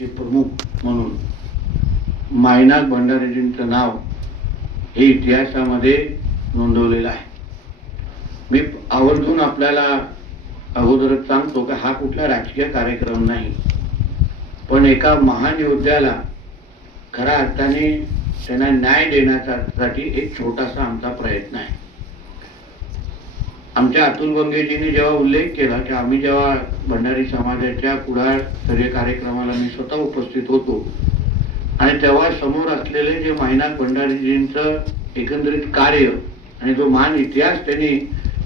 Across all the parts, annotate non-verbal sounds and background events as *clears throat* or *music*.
चे प्रमुख म्हणून मायनाक भंडारीजींचं नाव हे इतिहासामध्ये नोंदवलेलं आहे. मी आवर्जून आपल्याला अगोदरच सांगतो की हा कुठला राजकीय कार्यक्रम नाही पण एका महान योद्ध्याला खऱ्या अर्थाने त्यांना न्याय देण्यासाठी एक छोटासा आमचा प्रयत्न आहे. आमच्या अतुल बंगेजींनी जेव्हा उल्लेख केला की आम्ही जेव्हा भंडारी समाजाच्या कुडाळ स्तरीय कार्यक्रमाला मी स्वतः उपस्थित होतो आणि तेव्हा समोर असलेले जे मायनाक भंडारीजींचं एकंदरीत कार्य आणि जो मान इतिहास त्यांनी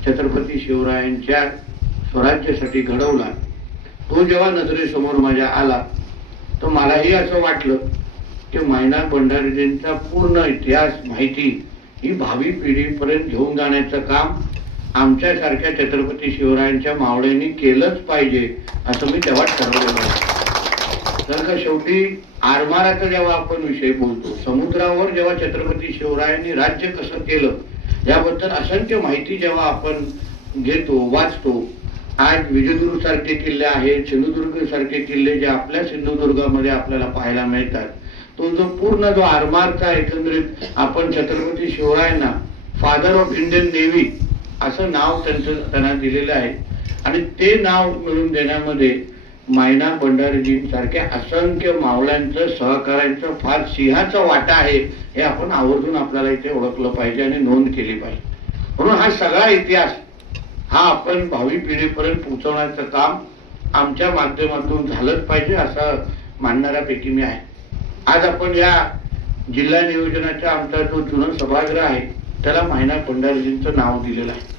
छत्रपती शिवरायांच्या स्वराज्यासाठी घडवला तो जेव्हा नजरेसमोर माझ्या आला तर मलाही असं वाटलं की मायनाक भंडारीजींचा पूर्ण इतिहास माहिती ही भावी पिढीपर्यंत घेऊन जाण्याचं काम आमच्यासारख्या छत्रपती शिवरायांच्या मावळ्यांनी केलंच पाहिजे असं मी तेव्हा ठरवलेलं होतं. तर का शेवटी आरमाराचा जेव्हा आपण विषय बोलतो समुद्रावर जेव्हा छत्रपती शिवरायांनी राज्य कसं केलं याबद्दल असंख्य माहिती जेव्हा आपण घेतो वाचतो आज विजयदुर्ग सारखे किल्ले आहेत सिंधुदुर्ग सारखे किल्ले जे आपल्या सिंधुदुर्गामध्ये आपल्याला पाहायला मिळतात तो जो पूर्ण जो आरमारचा एकंदरीत आपण छत्रपती शिवरायांना फादर ऑफ इंडियन नेव्ही असं नाव त्यांचं त्यांना दिलेलं आहे. आणि ते नाव मिळवून देण्यामध्ये मायना भंडारीजींसारख्या असंख्य मावळ्यांचं सहकार्यांचं फार सिंहाचा वाटा आहे हे आपण आवर्जून आपल्याला इथे ओळखलं पाहिजे आणि नोंद केली पाहिजे. म्हणून हा सगळा इतिहास हा आपण भावी पिढीपर्यंत पोहोचवण्याचं काम आमच्या माध्यमातून झालंच पाहिजे असं मानणाऱ्यापैकी मी आहे. आज आपण या जिल्हा नियोजनाच्या आमचा जो जुनं सभागृह आहे त्याला मायना भंडारीजींचं नाव दिलेलं आहे.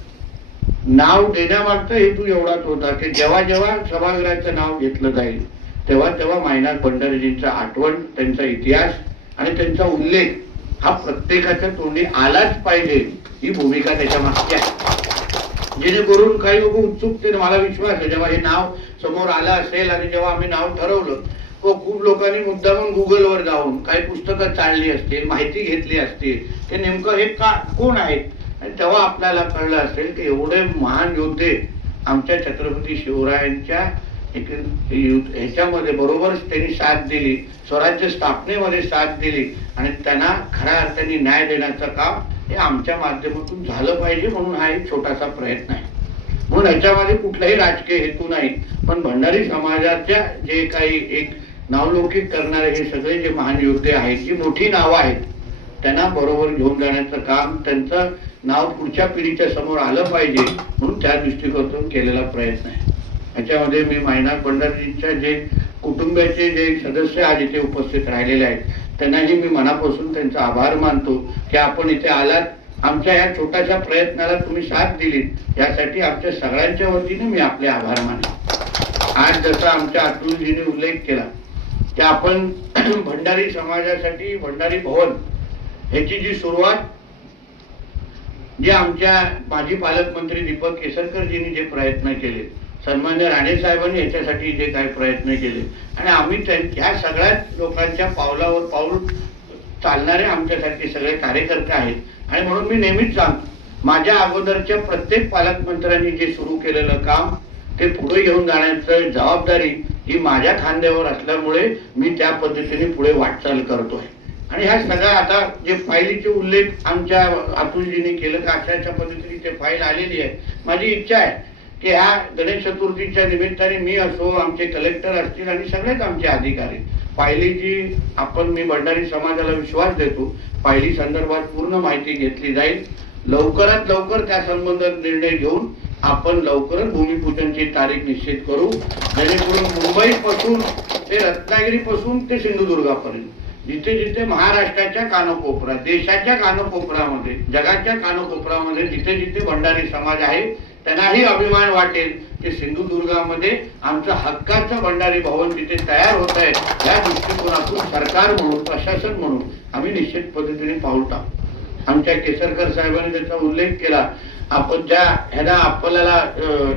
नाव देण्यामागचा हेतू एवढाच होता की जेव्हा जेव्हा सभागृहाचं नाव घेतलं जाईल तेव्हा तेव्हा मायनाथ भंडारीजींचा आठवण त्यांचा इतिहास आणि त्यांचा उल्लेख हा प्रत्येकाच्या तोंडी आलाच पाहिजे ही भूमिका त्याच्या मागची आहे. जेणेकरून काही लोक उत्सुकते मला विश्वास आहे जेव्हा हे नाव समोर आलं असेल आणि जेव्हा आम्ही नाव ठरवलं व खूप लोकांनी मुद्दामून गुगलवर जाऊन काही पुस्तकं चालली असतील माहिती घेतली असतील ते नेमकं हे का कोण आहेत? आणि तेव्हा आपल्याला कळलं असेल की एवढे महान योद्धे आमच्या छत्रपती शिवरायांच्या एक ह्याच्यामध्ये बरोबरच त्यांनी साथ दिली स्वराज्य स्थापनेमध्ये साथ दिली आणि त्यांना खऱ्या अर्थाने न्याय देण्याचं काम हे आमच्या माध्यमातून झालं पाहिजे म्हणून हा एक छोटासा प्रयत्न आहे. म्हणून याच्यामध्ये कुठलाही राजकीय हेतू नाही पण भंडारी समाजाच्या जे काही एक नावलौकिक करणारे हे सगळे जे महान योद्धे आहेत जी मोठी नावं आहेत त्यांना बरोबर घेऊन जाण्याचं काम त्यांचं नाव पुढच्या पिढीच्या समोर आलं पाहिजे म्हणून त्या दृष्टिकोनातून केलेला प्रयत्न आहे. याच्यामध्ये मी मायनाथ पंढरजींच्या जे कुटुंबाचे जे सदस्य आज इथे उपस्थित राहिलेले आहेत त्यांनाही मी मनापासून त्यांचा आभार मानतो की आपण इथे आलात. आमच्या या छोट्याशा प्रयत्नाला तुम्ही साथ दिलीत. यासाठी आमच्या सगळ्यांच्या वतीने मी आपले आभार मानले आज जसा आमच्या अतुलजीने उल्लेख केला की आपण *clears throat* भंडारी समाजासाठी भंडारी भवन ह्याची जी सुरुवात जे आमच्या माजी पालकमंत्री दीपक केसरकरजींनी जे प्रयत्न केले सन्मान्य राणे साहेबांनी याच्यासाठी जे काही प्रयत्न केले आणि आम्ही त्या ह्या सगळ्याच लोकांच्या पावलावर पाऊल चालणारे आमच्यासाठी सगळे कार्यकर्ते आहेत. आणि म्हणून मी नेहमीच सांगतो माझ्या अगोदरच्या प्रत्येक पालकमंत्र्यांनी जे सुरू केलेलं काम ते पुढे घेऊन जाण्याचं जबाबदारी ही माझ्या खांद्यावर असल्यामुळे मी त्या पद्धतीने पुढे वाटचाल करतोय. आणि ह्या सगळ्या आता जे फाईलीचे उल्लेख आमच्या अतुलजीने केलं का अशा अशा पद्धतीने ते फाईल आलेली आहे. माझी इच्छा आहे की ह्या गणेश चतुर्थीच्या निमित्ताने मी असो आमचे कलेक्टर असतील आणि सगळेच आमचे अधिकारी पायलीची आपण मी भंडारी समाजाला विश्वास देतो पायली संदर्भात पूर्ण माहिती घेतली जाईल. लवकरात लवकर त्या संबंधात निर्णय घेऊन आपण लवकरच भूमिपूजनची तारीख निश्चित करू. जेणेकरून मुंबईपासून ते रत्नागिरीपासून ते सिंधुदुर्गापर्यंत जिथे जिथे महाराष्ट्राच्या कानकोपऱ्यात देशाच्या कानकोपऱ्यामध्ये जगाच्या कानकोपऱ्यामध्ये जिथे जिथे भंडारी समाज आहे त्यांनाही अभिमान वाटेल की सिंधुदुर्गामध्ये आमचं हक्काचं भंडारी भवन तिथे तयार होत आहे या दृष्टिकोनातून सरकार म्हणून प्रशासन म्हणून आम्ही निश्चित पद्धतीने पाऊल टाकू. आमच्या केसरकर साहेबांनी त्याचा उल्लेख केला. आपण ज्या ह्याला आपल्याला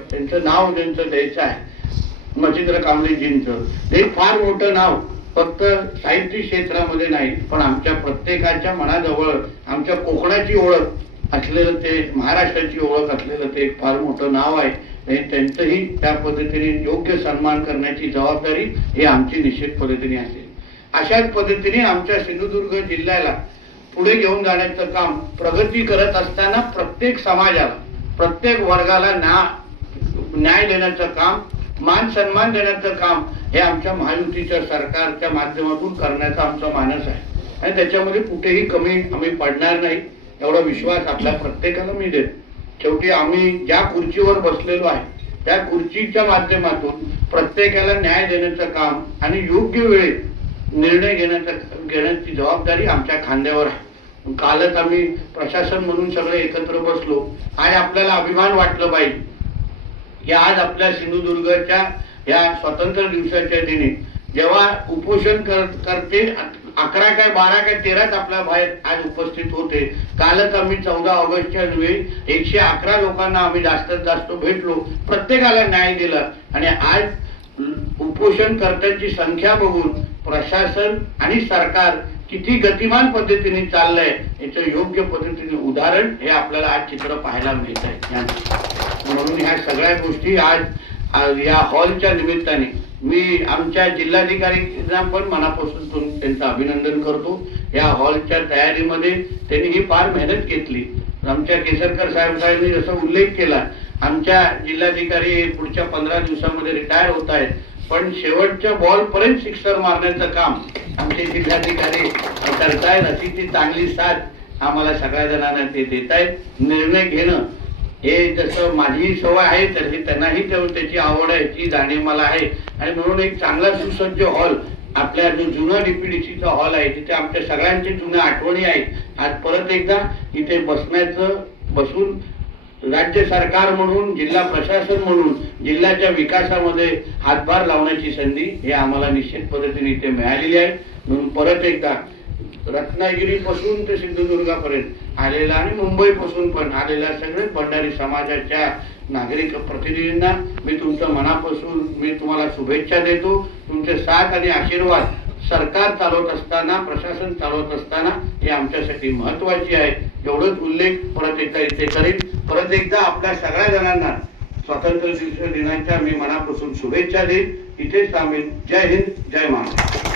त्यांचं नाव ज्यांचं द्यायचं आहे मच्छिंद्र कांबळेजींचं ते फार मोठं नाव फक्त साहित्य क्षेत्रामध्ये नाही पण आमच्या प्रत्येकाच्या मनाजवळ आमच्या कोकणाची ओळख असलेलं ते महाराष्ट्राची ओळख असलेलं ते एक फार मोठं नाव आहे. आणि त्यांचंही त्या पद्धतीने योग्य सन्मान करण्याची जबाबदारी ही आमची निश्चित पद्धतीने असेल. अशाच पद्धतीने आमच्या सिंधुदुर्ग जिल्ह्याला पुढे घेऊन जाण्याचं काम प्रगती करत असताना प्रत्येक समाजाला प्रत्येक वर्गाला ना न्याय देण्याचं काम मान सन्मान देण्याचं काम हे आमच्या महायुतीच्या सरकारच्या माध्यमातून करण्याचा आमचा मानस आहे. आणि त्याच्यामध्ये कुठेही कमी आम्ही पडणार नाही एवढा विश्वास आपल्या प्रत्येकाला मी देत. शेवटी आम्ही ज्या खुर्चीवर बसलेलो आहे त्या खुर्चीच्या माध्यमातून प्रत्येकाला न्याय देण्याचं काम आणि योग्य वेळेत निर्णय घेण्याचा घेण्याची जबाबदारी आमच्या खांद्यावर आहे. कालच आम्ही प्रशासन म्हणून सगळे एकत्र बसलो. आणि आपल्याला अभिमान वाटलं पाहिजे. की आज आपल्या सिंधुदुर्गच्या या स्वातंत्र्य दिवसाच्या दिनी जेव्हा उपोषण कर करते अकरा काय बारा काय तेराच आपल्या बाहेर आज उपस्थित होते. कालच आम्ही चौदा ऑगस्टच्या वेळी एकशे अकरा लोकांना आम्ही जास्तीत जास्त भेटलो. प्रत्येकाला न्याय दिला. आणि आज उपोषण करत्यांची संख्या बघून प्रशासन आणि सरकार किती गतिमान पद्धतीने चाललंय याचं योग्य पद्धतीने उदाहरण हे आपल्याला आज चित्र पाहायला मिळत आहे म्हणून ह्या सगळ्या गोष्टी आज आज या हॉलच्या निमित्ताने मी आमच्या जिल्हाधिकारींना पण मनापासून त्यांचं अभिनंदन करतो. या हॉलच्या तयारीमध्ये त्यांनी ही फार मेहनत घेतली. आमच्या केसरकर साहेब साहेबांनी जसा उल्लेख केला आमच्या जिल्हाधिकारी पुढच्या पंधरा दिवसामध्ये रिटायर होत आहेत. पण शेवटच्या बॉल पर्यंत सिक्सर मारण्याचं काम आमचे जिल्हाधिकारी करतायत. अशी ती चांगली साथ आम्हाला सगळ्या जणांना ते देत आहेत निर्णय घेणं हे जसं माझी सवय आहे तशी त्यांनाही त्याची आवड आहे ती जाणीव मला आहे. आणि म्हणून एक चांगला सुसज्ज हॉल आपल्या जो जुना डीपीडीसीचा हॉल आहे तिथे आमच्या सगळ्यांच्या जुन्या आठवणी आहेत. आज परत एकदा इथे बसण्याचं बसून राज्य सरकार म्हणून जिल्हा प्रशासन म्हणून जिल्ह्याच्या विकासामध्ये हातभार लावण्याची संधी हे आम्हाला निश्चित पद्धतीने इथे मिळालेली आहे. म्हणून परत एकदा रत्नागिरीपासून ते सिंधुदुर्गापर्यंत आलेला आणि मुंबईपासून पण आलेल्या सगळे भंडारी समाजाच्या नागरिक प्रतिनिधींना मी तुमच्या मनापासून मी तुम्हाला शुभेच्छा देतो. तुमचे साथ आणि आशीर्वाद सरकार चालवत असताना प्रशासन चालवत असताना हे आमच्यासाठी महत्वाची आहे. एवढंच उल्लेख परत एकदा इथे करेन. परत एकदा आपल्या सगळ्या जणांना स्वातंत्र्य दिवस दिनाच्या मी मनापासून शुभेच्छा देईन. इथे थांबेन. जय हिंद जय महाराष्ट्र.